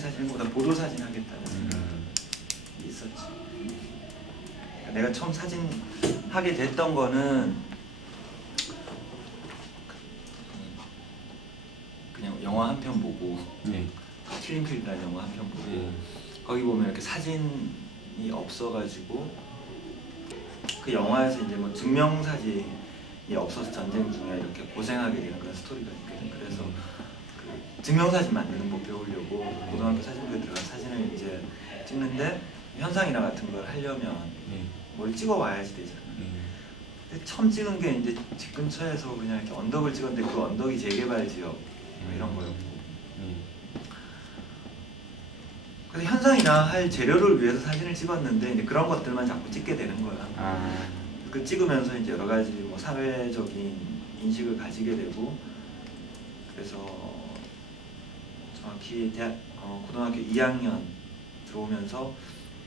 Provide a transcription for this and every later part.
사진보다 보도 사진 하겠다는 생각이 있었지. 그러니까 내가 처음 사진 하게 됐던 거는 그냥 영화 한 편 보고 킬링필드라는 영화 한 편 보고 거기 보면 이렇게 사진이 없어가지고 그 영화에서 이제 뭐 증명사진이 없어서 전쟁 중에 이렇게 고생하게 되는 그런 스토리가 있거든. 그래서 그 증명사진 만드는 법 배우려고 고등학교 사진부에 들어가 사진을 이제 찍는데 현상이나 같은 걸 하려면 뭘 찍어 와야지 되잖아. 근데 처음 찍은 게 이제 집 근처에서 그냥 이렇게 언덕을 찍었는데 그 언덕이 재개발 지역 뭐 이런 거였고. 그래서 현상이나 할 재료를 위해서 사진을 찍었는데 이제 그런 것들만 자꾸 찍게 되는 거야. 그 찍으면서 이제 여러 가지 뭐 사회적인 인식을 가지게 되고, 그래서 정확히 고등학교 2학년 들어오면서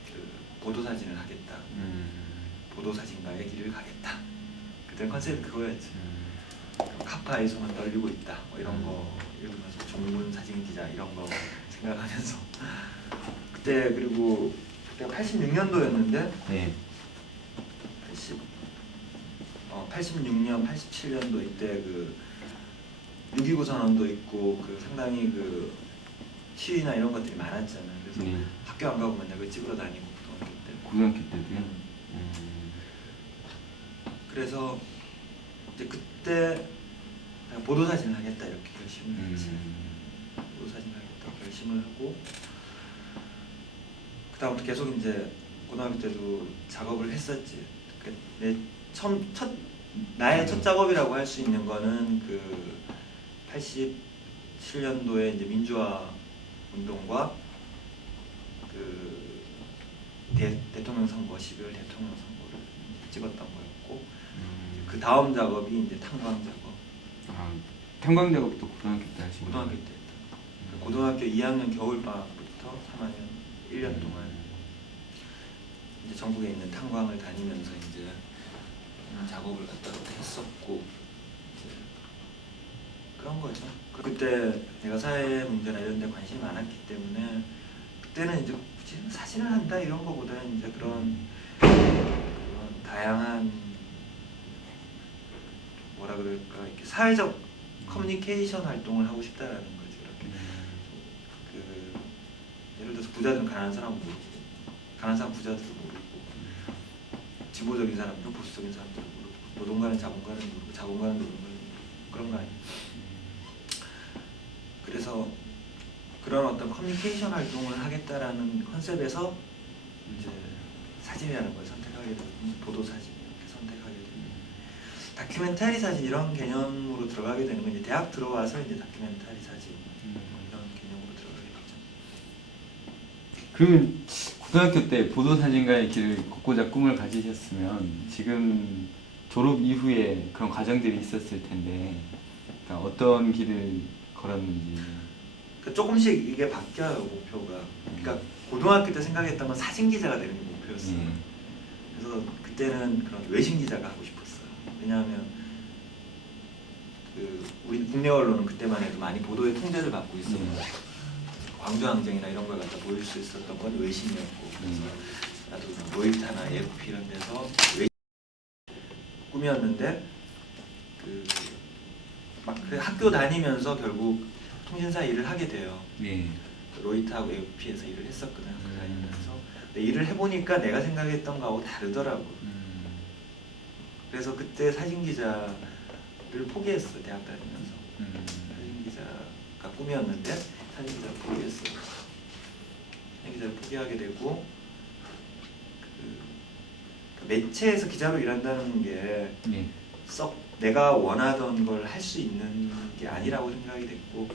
그 보도 사진을 하겠다. 보도 사진가의 길을 가겠다. 그때 컨셉이 그거였지. 카파의 손은 떨리고 있다. 뭐 이런 거 읽으면서 종문 사진 기자 이런 거 생각하면서 그때 그리고 그때가 86년도였는데 86년, 87년도 이때 그 6.29 선언도 있고 그 상당히 그 시위나 이런 것들이 많았잖아. 그래서 학교 안 가고 맨날 그 찍으러 다니고 고등학교 때도요? 그래서 이제 그때 보도 사진을 하겠다 이렇게 결심을 했지. 보도 사진을 하겠다 결심을 하고 그다음부터 계속 이제 고등학교 때도 작업을 했었지. 내 나의 첫 작업이라고 할 수 있는 거는 그 87년도에 이제 민주화 운동과 그 대통령 선거 12월 대통령 선거를 찍었던 거였고 그 다음 작업이 이제 탄광 작업. 탄광 작업도 고등학교 때 하신 거예요? 고등학교 때 했다. 고등학교 2학년 겨울 방학부터 3학년 1년 동안 이제 전국에 있는 탄광을 다니면서 이제 작업을 갖다 했었고 그런 거죠. 그때 내가 사회 문제나 이런 데 관심이 많았기 때문에 그때는 이제 굳이 사진을 한다 이런 거보다는 이제 그런 다양한 뭐라 그럴까 이렇게 사회적 커뮤니케이션 활동을 하고 싶다라는 거지. 이렇게 그 예를 들어서 부자들은 가난한 사람은 모르고 가난한 사람 부자들은 모르고 진보적인 사람들은 보수적인 사람들은 모르고 노동가는 자본가는 모르고 자본가는 노동가는 모르고 그런 거 아니에요. 그래서 그런 어떤 커뮤니케이션 활동을 하겠다라는 컨셉에서 이제 사진이라는 걸 선택하게 되고 보도 사진 이렇게 선택하게 되고 다큐멘터리 사진 이런 개념으로 들어가게 되는 건 이제 대학 들어와서 이제 다큐멘터리 사진 뭐 이런 개념으로 들어가게 되죠. 그러면 고등학교 때 보도 사진가의 길을 걷고자 꿈을 가지셨으면 지금 졸업 이후에 그런 과정들이 있었을 텐데 그러니까 어떤 길을 걸었는지. 그러니까 조금씩 이게 바뀌어요 목표가. 그러니까 고등학교 때 생각했던 건 사진 기자가 되는 게 목표였어. 그래서 그때는 그런 외신 기자가 하고 싶었어. 왜냐하면 그 우리 국내 언론은 그때만 해도 많이 보도의 통제를 받고 있었고 광주항쟁이나 이런 걸 갖다 보일 수 있었던 건 외신이었고 그래서 나도 로이터나 AFP 이런 데서 외신 꿈이었는데 그 학교 다니면서 결국 통신사 일을 하게 돼요. 로이터하고 AFP에서 일을 했었거든. 학교 다니면서. 근데 일을 해보니까 내가 생각했던 거하고 다르더라고. 그래서 그때 사진 기자를 포기했어. 대학 다니면서. 사진 기자가 꿈이었는데 사진 기자를 포기했어. 사진 기자를 포기하게 되고 그 매체에서 기자로 일한다는 게 썩 내가 원하던 걸 할 수 있는 게 아니라고 생각이 됐고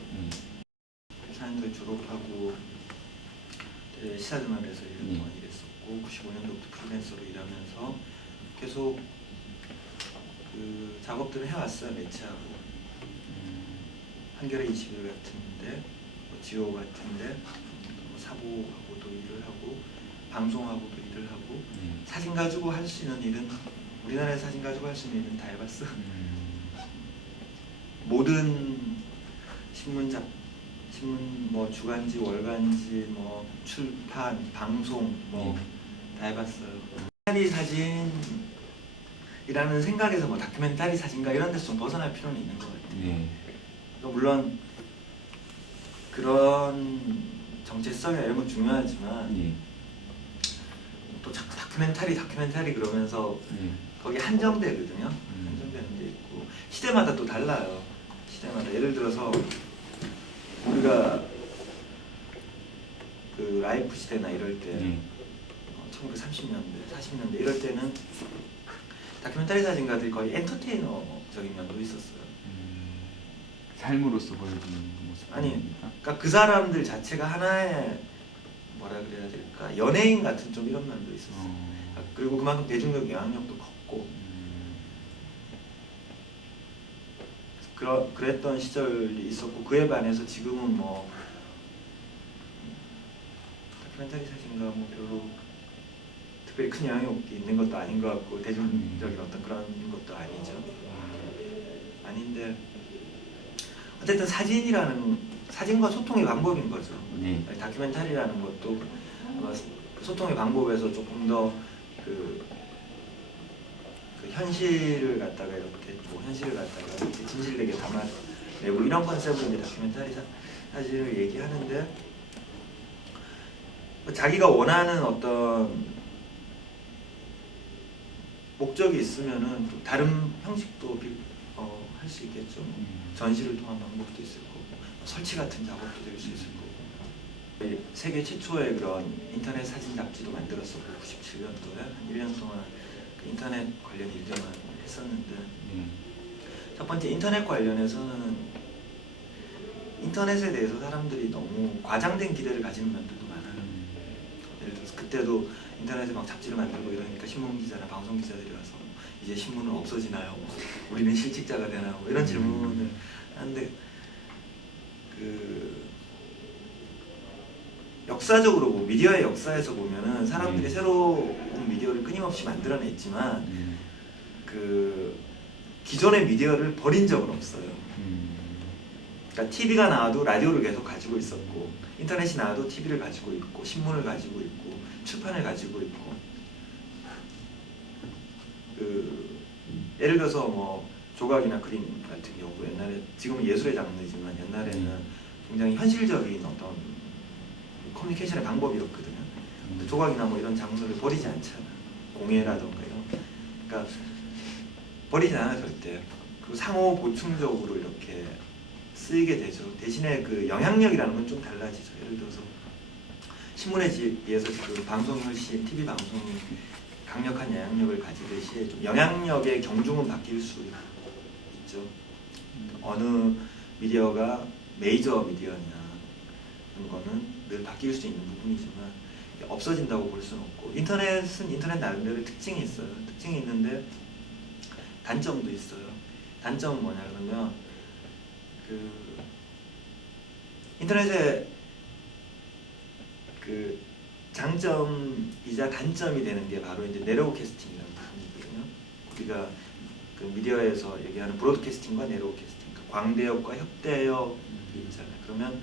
4년도에 졸업하고 시사저널에서 1년 동안 일했었고 95년도부터 프리랜서로 일하면서 계속 그 작업들을 해왔어요. 매체하고 한겨레 21 같은데 뭐 지오 같은데 뭐 사보하고도 일을 하고 방송하고도 일을 하고 사진 가지고 할 수 있는 일은 우리나라의 사진 가지고 할 수 있는 일은 다 해봤어. 모든 신문 신문 뭐 주간지, 월간지, 뭐 출판, 방송 뭐 다 해봤어요. 다큐멘터리 사진이라는 생각에서 뭐 다큐멘터리 사진가 이런 데서 좀 벗어날 필요는 있는 것 같아요. 예. 물론 그런 정체성이나 이런 건 중요하지만 예. 또 자꾸 다큐멘터리 그러면서 예. 거기 한정되거든요. 한정되는 데 있고 시대마다 또 달라요. 시대마다 예를 들어서 우리가 그 라이프 시대나 이럴 때 1930년대, 40년대 이럴 때는 다큐멘터리 사진가들이 거의 엔터테이너적인 면도 있었어요. 삶으로서 보여주는 모습. 아니, 그러니까 그 사람들 자체가 하나의 뭐라 그래야 될까 연예인 같은 좀 이런 면도 있었어요. 그리고 그만큼 대중적 영향력도 컸고 그랬던 시절이 있었고 그에 반해서 지금은 뭐 다큐멘터리 사진가 뭐 별로 특별히 큰 영향이 있는 것도 아닌 것 같고 대중적인 어떤 그런 것도 아니죠. 아닌데 어쨌든 사진과 소통의 방법인 거죠. 다큐멘터리라는 것도 소통의 방법에서 조금 더 그 현실을 갖다가 이렇게 진실되게 담아내고 이런 컨셉으로 이제 다큐멘터리 사진을 얘기하는데 자기가 원하는 어떤 목적이 있으면은 또 다른 형식도 할 수 있겠죠. 전시를 통한 방법도 있을 거고 설치 같은 작업도 될 수 있을 거고 세계 최초의 그런 인터넷 사진 잡지도 만들었었고 97년도에 한 1년 동안 그 인터넷 관련 일들만 했었는데 첫 번째 인터넷 관련해서는 인터넷에 대해서 사람들이 너무 과장된 기대를 가지는 면들도 많아요. 예를 들어서 그때도 인터넷에 막 잡지를 만들고 이러니까 신문기자나 방송기자들이 와서 이제 신문은 없어지나요? 우리는 실직자가 되나요? 이런 질문을 하는데 그 역사적으로 뭐 미디어의 역사에서 보면은 사람들이 새로운 미디어를 끊임없이 만들어냈지만 그 기존의 미디어를 버린 적은 없어요. 그러니까 TV가 나와도 라디오를 계속 가지고 있었고 인터넷이 나와도 TV를 가지고 있고 신문을 가지고 있고 출판을 가지고 있고 그 예를 들어서 뭐 조각이나 그림 같은 경우 옛날에 지금은 예술의 장르지만 옛날에는 굉장히 현실적인 어떤 커뮤니케이션의 방법이었거든요. 조각이나 뭐 이런 장르를 버리지 않잖아. 공예라던가 이런. 그러니까 버리지 않아요 절대. 그리고 상호 보충적으로 이렇게 쓰이게 되죠. 대신에 그 영향력이라는 건 좀 달라지죠. 예를 들어서 신문에 비해서 그 방송이 훨씬 TV 방송이 강력한 영향력을 가지듯이 좀 영향력의 경중은 바뀔 수 있죠. 어느 미디어가 메이저 미디어냐 하는 거는 늘 바뀔 수 있는 부분이지만 없어진다고 볼 수는 없고 인터넷은 인터넷 나름대로 특징이 있어요. 특징이 있는데 단점도 있어요. 단점은 뭐냐 그러면 그 인터넷에 그 장점이자 단점이 되는 게 바로 이제 네로우 캐스팅이라는 부분이거든요. 우리가 그 미디어에서 얘기하는 브로드캐스팅과 네로우 캐스팅, 그러니까 광대역과 협대역이 있잖아요. 그러면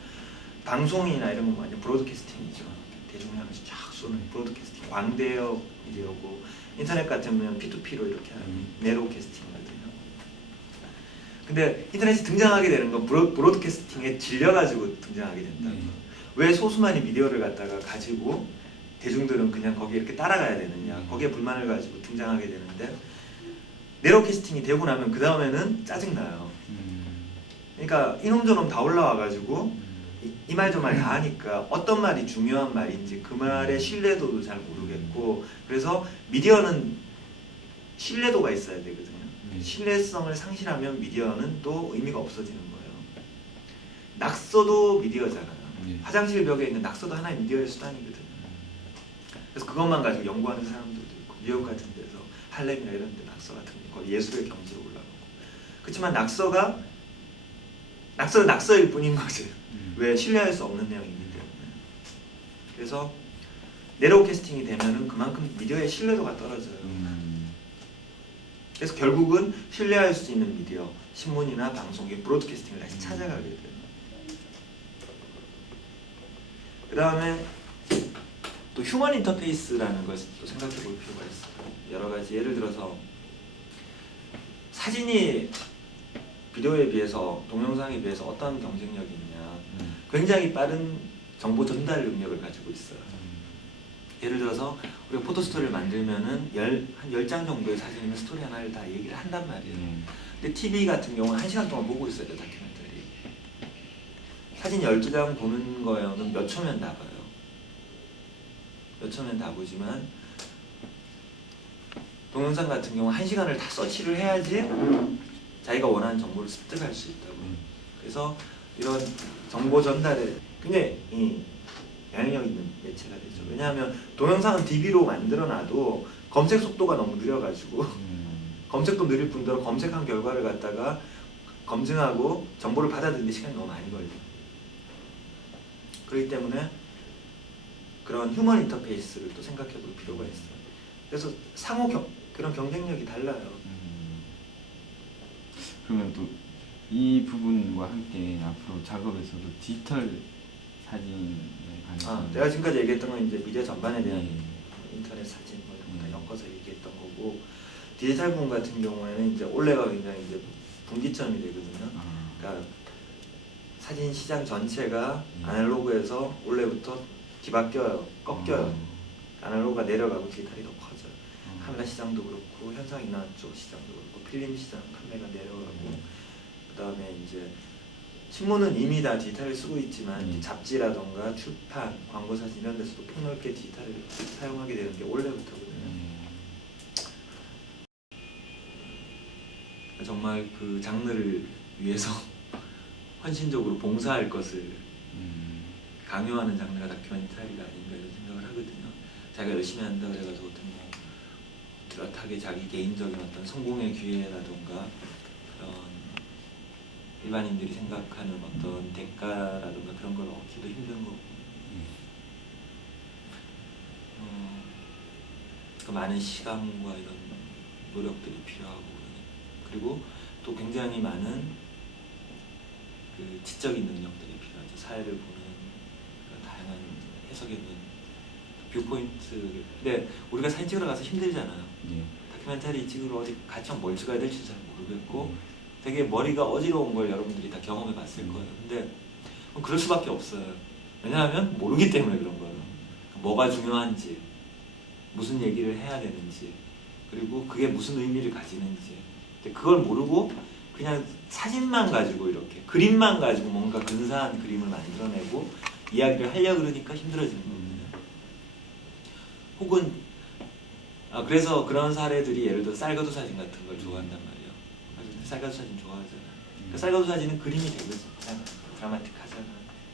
방송이나 이런 건 완전 브로드캐스팅이죠. 대중량을 쫙 쏘는 브로드캐스팅, 광대역 미디어고 인터넷 같으면 P2P로 이렇게 하는 네로우 캐스팅이거든요. 근데 인터넷이 등장하게 되는 건 브로드캐스팅에 질려가지고 등장하게 된다. 왜 소수만이 미디어를 갖다가 가지고 대중들은 그냥 거기에 이렇게 따라가야 되느냐, 거기에 불만을 가지고 등장하게 되는데 네로 캐스팅이 되고 나면 그 다음에는 짜증나요. 그러니까 이놈저놈 다 올라와가지고 이 말 저 말 다 하니까 어떤 말이 중요한 말인지 그 말의 신뢰도도 잘 모르겠고 그래서 미디어는 신뢰도가 있어야 되거든요. 신뢰성을 상실하면 미디어는 또 의미가 없어지는 거예요. 낙서도 미디어잖아요. 화장실 벽에 있는 낙서도 하나의 미디어의 수단이거든요. 그래서 그것만 가지고 연구하는 사람들도 있고 뉴욕 같은 데서 할렘이나 이런 데 낙서 같은 게 거의 예술의 경지로 올라가고 그렇지만 낙서는 낙서일 뿐인 거죠. 왜 신뢰할 수 없는 내용이기 때문에. 그래서 네로우 캐스팅이 되면은 그만큼 미디어의 신뢰도가 떨어져요. 그래서 결국은 신뢰할 수 있는 미디어, 신문이나 방송의 브로드캐스팅을 다시 찾아가게 돼요. 그 다음에 또 휴먼 인터페이스라는 것을 또 생각해 볼 필요가 있어요. 여러 가지 예를 들어서 사진이 비디오에 비해서 동영상에 비해서 어떤 경쟁력이 있냐. 굉장히 빠른 정보 전달 능력을 가지고 있어요. 예를 들어서 우리가 포토스토리를 만들면은 한 10장 정도의 사진이면 스토리 하나를 다 얘기를 한단 말이에요. 근데 TV 같은 경우는 1시간 동안 보고 있어야 돼요, 다큐멘터리. 사진 12장 보는 거에는 몇 초면 다 봐요. 몇 초면 다 보지만 동영상 같은 경우 1시간을 다 서치를 해야지 자기가 원하는 정보를 습득할 수 있다고. 그래서 이런 정보 전달에 굉장히 영향력 있는 매체가 되죠. 왜냐하면 동영상은 DB로 만들어놔도 검색 속도가 너무 느려가지고 검색도 느릴 뿐더러 검색한 결과를 갖다가 검증하고 정보를 받아들이는 데 시간이 너무 많이 걸려요. 그렇기 때문에 그런 휴먼 인터페이스를 또 생각해 볼 필요가 있어요. 그래서 그런 경쟁력이 달라요. 그러면 또 이 부분과 함께 앞으로 작업에서도 디지털 사진에 관해서 내가 지금까지 얘기했던 건 이제 미디어 전반에 대한 네. 인터넷 사진 뭐 이런 거 다 엮어서 얘기했던 거고, 디지털 부분 같은 경우에는 이제 올해가 굉장히 이제 분기점이 되거든요. 그러니까 사진 시장 전체가 아날로그에서 올해부터 뒤바뀌어요. 꺾여요. 아날로그가 내려가고 디지털이 더 커져요. 카메라 시장도 그렇고 현상인화 쪽 시장도 그렇고 필름 시장 판매가 내려가고, 그 다음에 이제 신문은 이미 다 디지털을 쓰고 있지만 잡지라던가 출판, 광고 사진 이런 데서도 폭넓게 디지털을 사용하게 되는 게 올해부터거든요. 정말 그 장르를 위해서 헌신적으로 봉사할 것을 강요하는 장르가 다큐멘터리가 아닌가 이런 생각을 하거든요. 자기가 열심히 한다 그래가지고 어떤 뭐 뚜렷하게 자기 개인적인 어떤 성공의 기회라던가 그런 일반인들이 생각하는 어떤 대가라든가 그런 걸 얻기도 힘든 거고, 그 많은 시간과 이런 노력들이 필요하고, 그리고 또 굉장히 많은 그 지적인 능력들이 필요하죠. 사회를 보는 그런 다양한 해석의 눈, 뷰포인트를. 근데 우리가 사진 찍으러 가서 힘들잖아요. 다큐멘터리 찍으러 어디 같이 뭘 찍어야 될지 잘 모르겠고 되게 머리가 어지러운 걸 여러분들이 다 경험해 봤을 거예요. 근데 그럴 수밖에 없어요. 왜냐하면 모르기 때문에 그런 거예요. 뭐가 중요한지, 무슨 얘기를 해야 되는지, 그리고 그게 무슨 의미를 가지는지. 근데 그걸 모르고 그냥 사진만 가지고 이렇게 그림만 가지고 뭔가 근사한 그림을 만들어내고 이야기를 하려고 그러니까 힘들어지는 거거든요. 혹은 그래서 그런 사례들이 예를 들어 쌀가루 사진 같은 걸 좋아한단 말이에요. 쌀가루 사진 좋아하잖아. 그 쌀가루 사진은 그림이 되거든. 드라마틱하잖아.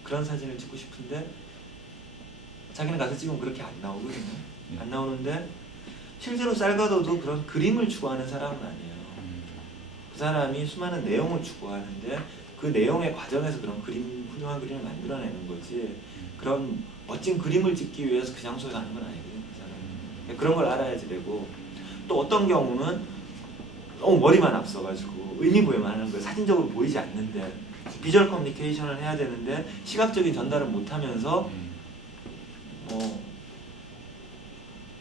그런 사진을 찍고 싶은데 자기는 가서 찍으면 그렇게 안 나오거든요. 안 나오는데 실제로 쌀가루도 그런 그림을 추구하는 사람은 아니에요. 그 사람이 수많은 내용을 추구하는데 그 내용의 과정에서 그런 훌륭한 그림을 만들어내는 거지, 그런 멋진 그림을 찍기 위해서 그 장소에 가는 건 아니거든요. 그 사람은. 그런 걸 알아야지 되고, 또 어떤 경우는 너무 머리만 앞서가지고 의미부여만 하는 거예요. 사진적으로 보이지 않는데 비주얼 커뮤니케이션을 해야 되는데 시각적인 전달을 못하면서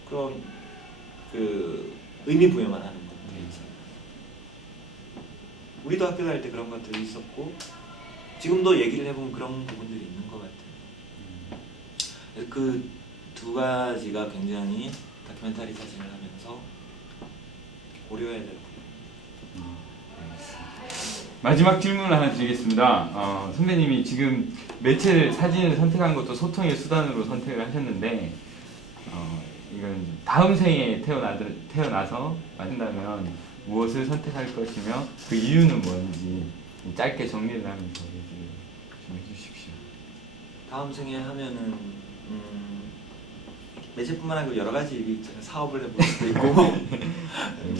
그런 그 의미부여만 하는 것들이 있어요. 우리도 학교 다닐 때 그런 것들이 있었고 지금도 얘기를 해보면 그런 부분들이 있는 것 같아요. 그 두 가지가 굉장히 다큐멘터리 사진을 하면서 고려해야 될 부분. 마지막 질문을 하나 드리겠습니다. 선배님이 지금 매체를 사진을 선택한 것도 소통의 수단으로 선택을 하셨는데 이건 다음 생에 태어나서 만든다면 무엇을 선택할 것이며 그 이유는 뭔지 짧게 정리를 하면서 얘기를 좀 해주십시오. 다음 생에 하면은 매체뿐만 아니고 여러 가지 일이 있잖아요. 사업을 해볼 수도 있고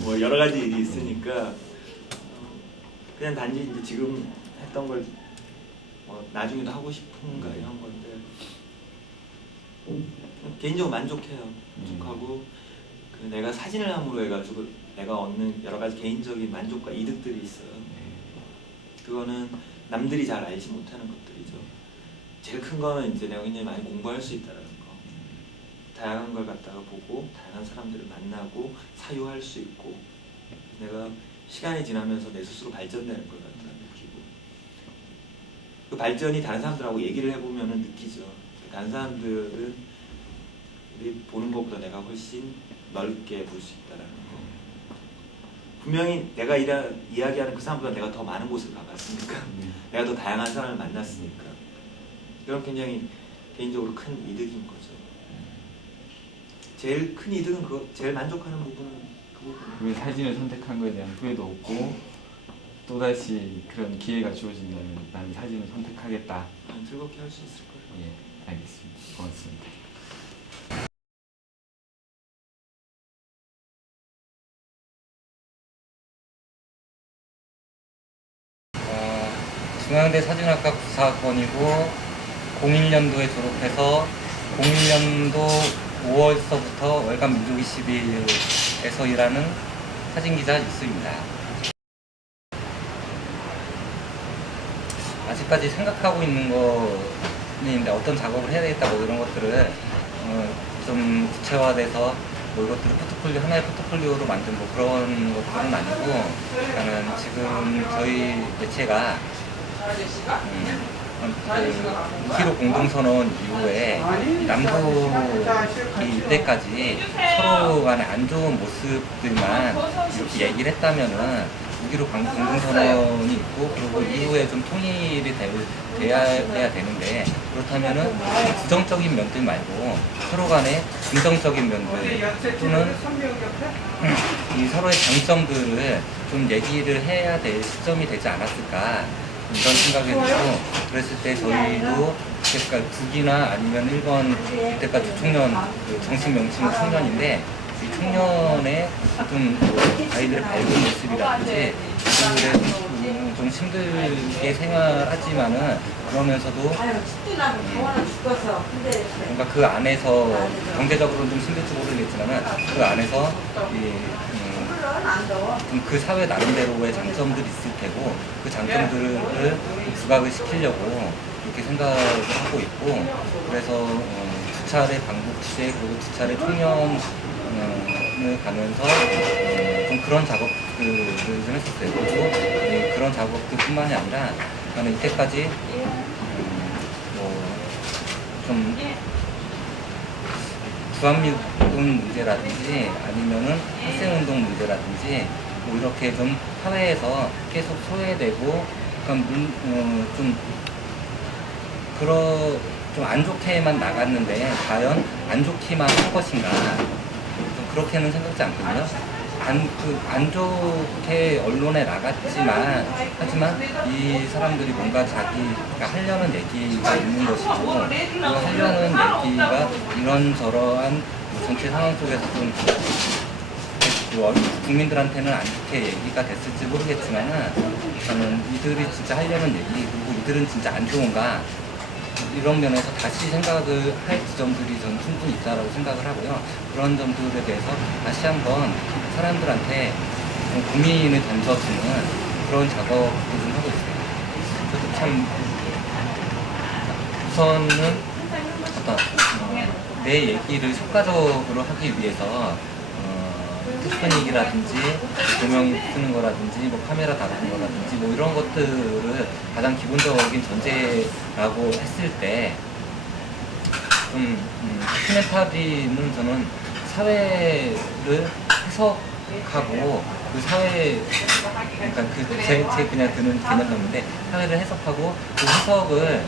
뭐 여러 가지 일이 있으니까 그냥 단지 이제 지금 했던 걸 나중에도 하고 싶은가 이런 건데 개인적으로 만족해요. 만족하고 그 내가 사진을 함으로 해가지고 내가 얻는 여러 가지 개인적인 만족과 이득들이 있어요. 그거는 남들이 잘 알지 못하는 것들이죠. 제일 큰 거는 이제 내가 굉장히 많이 공부할 수 있다는 거. 다양한 걸 갖다가 보고 다양한 사람들을 만나고 사유할 수 있고 내가 시간이 지나면서 내 스스로 발전되는 걸 갖다가 느끼고 그 발전이 다른 사람들하고 얘기를 해보면 느끼죠. 다른 사람들은 우리 보는 것보다 내가 훨씬 넓게 볼 수 있다는 거. 분명히 내가 이야기하는 그 사람보다 내가 더 많은 곳을 가봤으니까 내가 더 다양한 사람을 만났으니까 그럼 굉장히 개인적으로 큰 이득인 거죠. 제일 큰 이득은 그거, 제일 만족하는 부분은 그 부분이에요. 왜 사진을 선택한 거에 대한 후회도 없고 또다시 그런 기회가 주어진다면 나는 사진을 선택하겠다. 즐겁게 할 수 있을 거예요. 예, 알겠습니다. 고맙습니다. 중앙대 사진학과 부사학번이고 01년도에 졸업해서 01년도 5월서부터 월간 민족 21에서 일하는 사진기자 유수입니다. 아직까지 생각하고 있는 거는 있는데 어떤 작업을 해야 되겠다 뭐 이런 것들을 좀 구체화돼서 뭐 이것들을 포트폴리오 하나의 포트폴리오로 만든 뭐 그런 것들은 아니고 일단은 지금 저희 매체가 그 6.15 공동선언 이후에 남북이 이때까지 서로 간에 안 좋은 모습들만 이렇게 얘기를 했다면은 6.15 공동선언이 있고 그리고 이후에 좀 통일이 돼야 되는데 그렇다면은 부정적인 면들 말고 서로 간에 긍정적인 면들 또는 이 서로의 장점들을 좀 얘기를 해야 될 시점이 되지 않았을까 이런 생각이 들고 그랬을 때 저희도 그러니까 북이나 아니면 일본 그때까지 청년 그 정식 명칭은 청년인데 이 청년의 좀 아이들의 밝은 모습이라든지 아이들의 좀 힘들게 생활하지만은 그러면서도 뭔가 그 안에서 경제적으로는 좀 힘들지 모르겠지만은 그 안에서 그 사회 나름대로의 장점들이 있을 테고 그 장점들을 부각을 시키려고 이렇게 생각을 하고 있고 그래서 두 차례 방북 취재 그리고 두 차례 청년을 가면서 좀 그런 작업들을 좀 했었어요. 그리고 그런 작업들뿐만이 아니라 저는 이때까지 좀 주한미군 문제라든지 아니면은 학생운동 문제라든지 뭐 이렇게 좀 사회에서 계속 소외되고 좀 좀 안 좋게만 나갔는데 과연 안 좋기만 한 것인가 좀 그렇게는 생각지 않거든요. 안 좋게 언론에 나갔지만 하지만 이 사람들이 뭔가 자기가 하려는 얘기가 있는 것이고 그 하려는 얘기가 이런저러한 전체 상황 속에서 좀 국민들한테는 안 좋게 얘기가 됐을지 모르겠지만은 저는 이들이 진짜 하려는 얘기 그리고 이들은 진짜 안 좋은가 이런 면에서 다시 생각을 할 지점들이 저는 충분히 있다고 생각을 하고요. 그런 점들에 대해서 다시 한번 사람들한테 좀 고민을 던져주는 그런 작업을 좀 하고 있어요. 저도 참 우선은 어떤 내 얘기를 효과적으로 하기 위해서 테크닉이라든지 조명 쓰는 거라든지 뭐 카메라 다루는 거라든지 뭐 이런 것들을 가장 기본적인 전제라고 했을 때 좀 다큐멘터리는 저는 사회를 해석하고 그 사회 그러니까 제 그냥 드는 개념인데 사회를 해석하고 그 해석을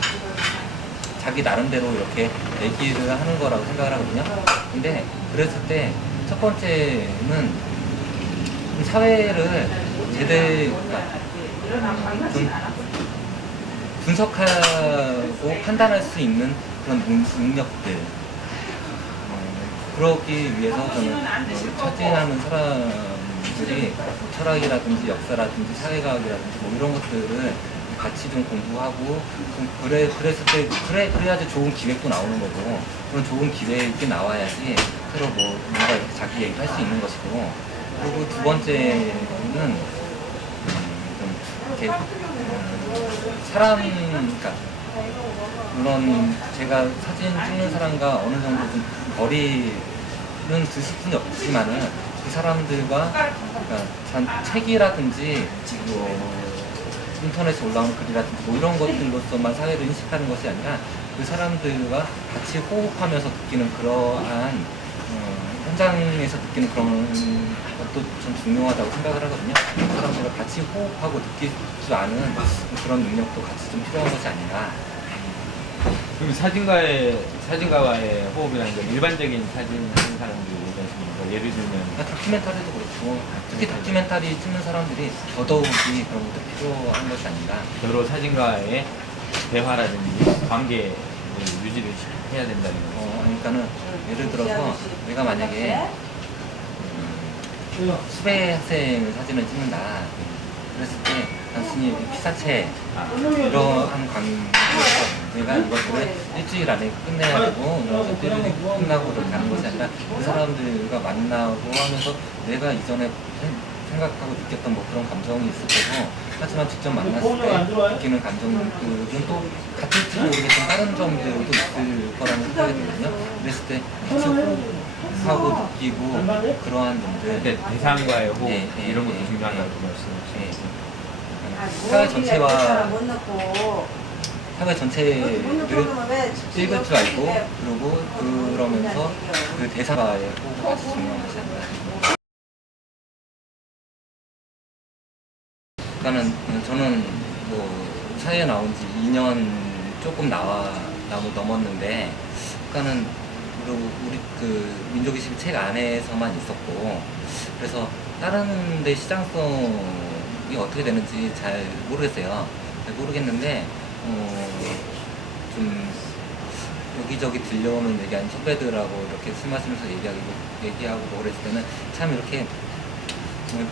자기 나름대로 이렇게 얘기를 하는 거라고 생각을 하거든요. 근데 그랬을 때 첫 번째는 사회를 제대로 좀 분석하고 판단할 수 있는 그런 능력들 그러기 위해서 저는 차지하는 사람들이 철학이라든지 역사라든지 사회과학이라든지 뭐 이런 것들을 같이 좀 공부하고 좀 그랬을 때 그래야지 좋은 기획도 나오는 거고 그런 좋은 기획이 나와야지 서로 뭐 뭔가 이렇게 자기 얘기를 할 수 있는 것이고 그리고 두 번째는 좀 이렇게 그러니까 물론 제가 사진 찍는 사람과 어느 정도 좀 거리는 둘 수는 없지만은 그 사람들과 그러니까 책이라든지 뭐 인터넷에 올라오는 글이라든지 뭐 이런 것들로서만 사회를 인식하는 것이 아니라 그 사람들과 같이 호흡하면서 느끼는 그러한 현장에서 느끼는 그런 것도 좀 중요하다고 생각을 하거든요. 그 사람들과 같이 호흡하고 느낄 줄 아는 그런 능력도 같이 좀 필요한 것이 아닌가. 그럼 사진가와의 호흡이라는 건 일반적인 사진 하는 사람들이 얘기하시는 예를 들면 다큐멘터리도 그렇고 특히 다큐멘터리 찍는 사람들이 더더욱이 그런 것도 필요한 것이 아닌가. 여러 사진가의 대화라든지 관계를 유지를 해야 된다는 거. 그러니까는 예를 들어서 내가 만약에 수배 학생 사진을 찍는다. 그랬을 때 단순히 피사체 이러한 관계에서 내가 이것들을 일주일 안에 끝내야 되고 이런 것들이 끝나고 그렇게 하는 것이 아니라 그 사람들과 만나고 하면서 내가 이전에 생각하고 느꼈던 뭐 그런 감정이 있을 거고 하지만 직접 만났을 때 느끼는 감정들은 또 같을지 모르겠지만 다른 점들도 있을 거라는 생각이 들거든요. 그랬을 때 같이 호흡하고 느끼고 그러한 점들 대상과의 호흡 이런 것도 중요하다고 말씀하시죠. 사회 전체를 읽을 줄 알고 그리고 그러면서 그 대사와의 호흡이 아주 중요한 것이 아닌가. 그러니까는 저는 뭐 사회에 나온 지 2년 조금 넘었는데, 그러니까는 우리 그 민족20 책 안에서만 있었고, 그래서 다른 데 시장성이 어떻게 되는지 잘 모르겠어요. 잘 모르겠는데 좀 여기저기 들려오는 얘기한 선배들하고 이렇게 술 마시면서 얘기하고 뭐 그랬을 때는 참 이렇게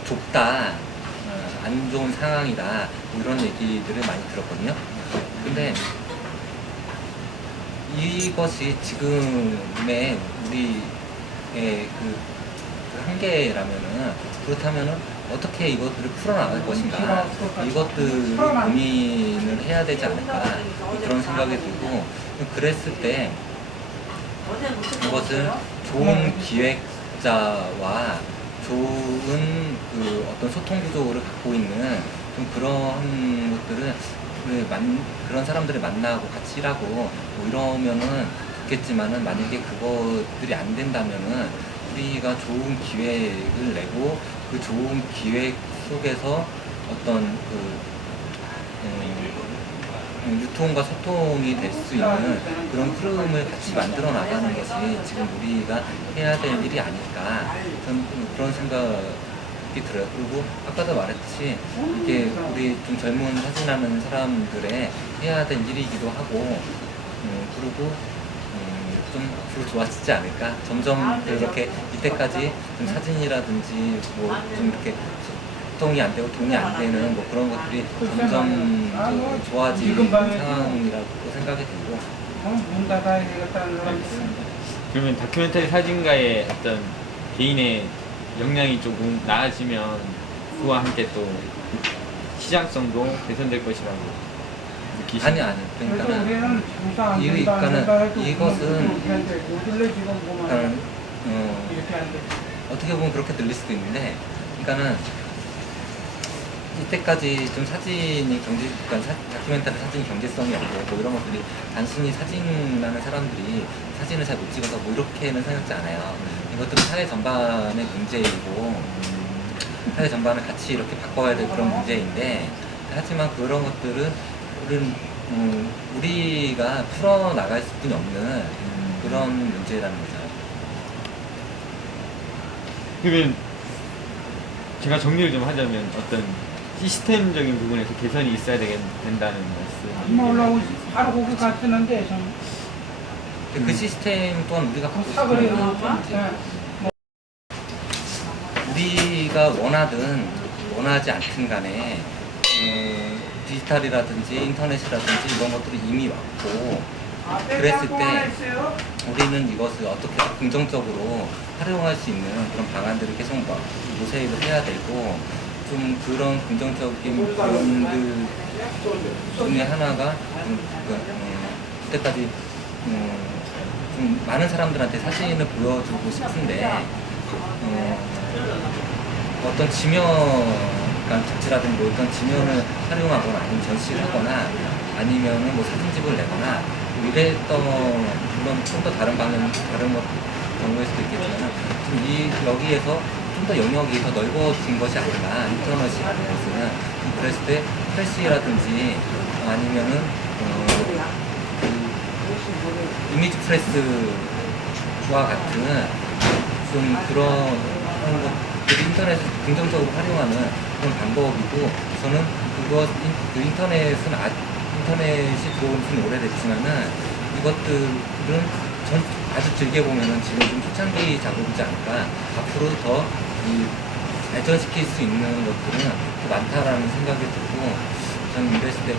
좁다, 안 좋은 상황이다, 뭐 이런 얘기들을 많이 들었거든요. 근데 이것이 지금의 우리의 그 한계라면은, 그렇다면은 어떻게 이것들을 풀어나갈 것인가, 이것들을 고민을 해야 되지 않을까, 그런 생각이 들고, 그랬을 때 이것을 좋은 기획자와 좋은 그 어떤 소통 구조를 갖고 있는 좀 그런 것들을 그런 사람들을 만나고 같이 일하고 뭐 이러면은 좋겠지만은, 만약에 그것들이 안 된다면은 우리가 좋은 기획을 내고 그 좋은 기획 속에서 어떤 유통과 소통이 될 수 있는 그런 흐름을 같이 만들어 나가는 것이 지금 우리가 해야 될 일이 아닐까, 저는 그런 생각이 들어요. 그리고 아까도 말했듯이 이게 우리 좀 젊은 사진하는 사람들의 해야 될 일이기도 하고, 그리고 좀 앞으로 좋아지지 않을까. 점점 그렇게 이때까지 좀 사진이라든지 뭐 좀 이렇게 소통이 안 되고 돈이 안 되는 뭐 그런 것들이 점점 좋아지는 상황이라고 생각이 들고. 그러면 다큐멘터리 사진가의 어떤 개인의 역량이 조금 나아지면 그와 함께 또 시장성도 개선될 것이라고 느끼시나요? 아니 그러니까는 이것은 그러니까 어떻게 보면 그렇게 들릴 수도 있는데, 그러니까는 이때까지 좀 사진이 그러니까 다큐멘터리 사진 경제성이 없고 뭐 이런 것들이 단순히 사진하는 사람들이 사진을 잘 못 찍어서 뭐 이렇게는 생각지 않아요. 이것들은 사회 전반의 문제이고 사회 전반을 같이 이렇게 바꿔야 될 그런 문제인데, 하지만 그런 것들은 우리가 풀어나갈 수뿐이 없는 그런 문제라는 거죠. 그러면 제가 정리를 좀 하자면 어떤 시스템적인 부분에서 개선이 있어야 된다는 말씀. 올라오고 바로 거기 갔었는데 좀. 그 시스템 또한 우리가 갖고 사거리로 있는 우리가 원하든 원하지 않든 간에 디지털이라든지 인터넷이라든지 이런 것들이 이미 왔고, 그랬을 때 우리는 이것을 어떻게 긍정적으로 활용할 수 있는 그런 방안들을 계속 모색을 해야 되고, 좀 그런 긍정적인 부분들 중에 하나가 그때까지 좀 많은 사람들한테 사진을 보여주고 싶은데 어떤 지면, 그러니까 잡지라든지 뭐 어떤 지면을 활용하거나 아니면 전시를 하거나 아니면은 뭐 사진집을 내거나 뭐 이랬던, 물론 좀 더 다른 경우일 수도 있겠지만 좀 여기에서 좀 더 영역이 더 넓어진 것이 아닌가, 인터넷이라는. 그랬을 때 프레스라든지 아니면은 이미지 프레스와 같은 좀 그런 것들이 인터넷을 긍정적으로 활용하는 그런 방법이고, 저는 인터넷이 들어온 지는 오래됐지만은 이것들은 전 아주 길게 보면은 지금 좀 초창기 작업이지 않을까, 앞으로 더 발전시킬 수 있는 것들은 더 많다라는 생각이 들고, 저는 이랬을 때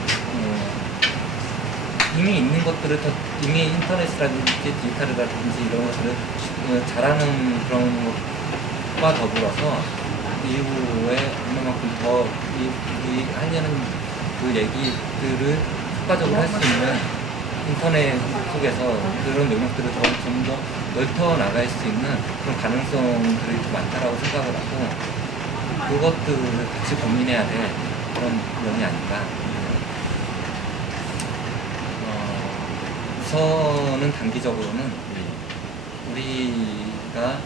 이미 있는 것들을 이미 인터넷이라든지 디지털이라든지 이런 것들을 잘하는 그런 것과 더불어서 이후에 얼마만큼 더 하려는 그 얘기들을 효과적으로 할 수 있는 인터넷 속에서 그런 영역들을 좀 더 넓혀 나갈 수 있는 그런 가능성들이 좀 많다라고 생각을 하고, 그것들을 같이 고민해야 될 그런 면이 아닌가. 우선은 단기적으로는 우리가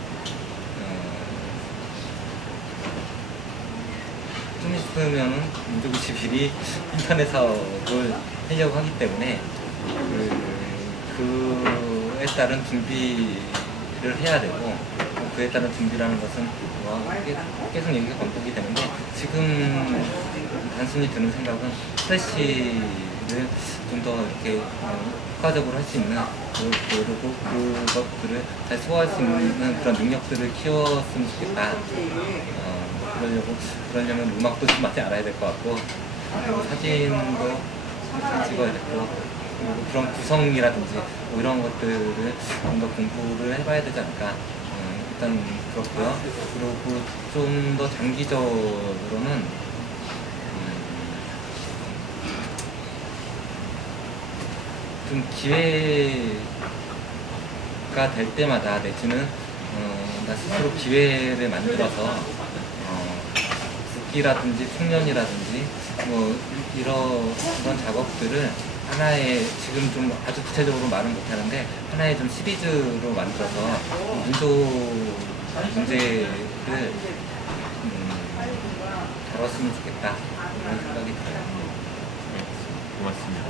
좀 있으면은 민족21이 인터넷 사업을 하려고 하기 때문에 그에 따른 준비를 해야 되고, 그에 따른 준비라는 것은 계속 얘기가 반복이 되는데, 지금 단순히 드는 생각은 플래시를 좀 더 이렇게 효과적으로 할 수 있는, 그리고 그것들을 잘 소화할 수 있는 그런 능력들을 키웠으면 좋겠다. 그러려면 음악도 좀 많이 알아야 될 것 같고, 사진도 찍어야 되고, 그런 구성이라든지 뭐 이런 것들을 좀 더 공부를 해봐야 되지 않을까. 일단 그렇고요. 그리고 좀 더 장기적으로는 좀 기회가 될 때마다, 내지는 나 스스로 기회를 만들어서 붓기라든지 풍년이라든지 뭐 이런 작업들을 하나의, 지금 좀 아주 구체적으로 말은 못하는데 하나의 좀 시리즈로 만들어서 민족 문제를 다뤘으면 좋겠다, 그런 생각이 들어요. 고맙습니다.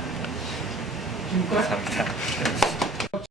감사합니다.